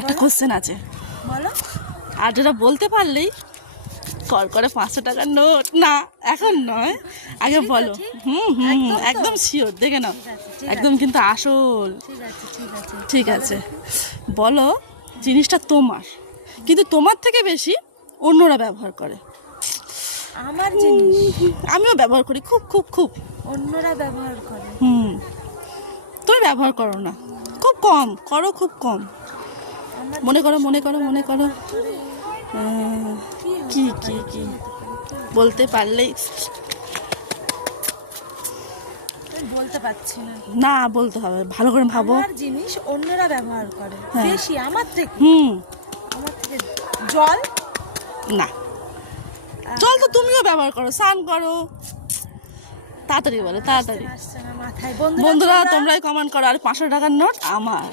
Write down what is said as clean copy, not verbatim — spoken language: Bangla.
একটা কোশ্চেন আছে, বলো। আর যেটা বলতে পারলেই কল করে 500 টাকার নোট। না এখন নয়, আগে বলো। একদম শিওর, দেখে নাও একদম কিন্তু আসল। ঠিক আছে, বলো জিনিসটা তোমার কিন্তু তোমার থেকে বেশি অন্যরা ব্যবহার করে। আমার জিনিস আমিও ব্যবহার করি, খুব খুব খুব। অন্যরা ব্যবহার করে। তুমি ব্যবহার করো না, খুব কম করো, খুব কম। মনে করো মনে করো মনে করো, কি কি কি বলতে পারলেই। বলতে পারছি না। না বলতে হবে, ভালো করে ভাবো। আমার জিনিস অন্যরা ব্যবহার করে বেশি আমার থেকে। আমার থেকে জল। না, জল তো তুমিও ব্যবহার করো, স্নান করো। তাড়াতাড়ি বলো, তাড়াতাড়ি। আসছে না মাথায়। বন্ধুরা তোমরাই কমেন্ট করো। আর 500 টাকার নোট আমার।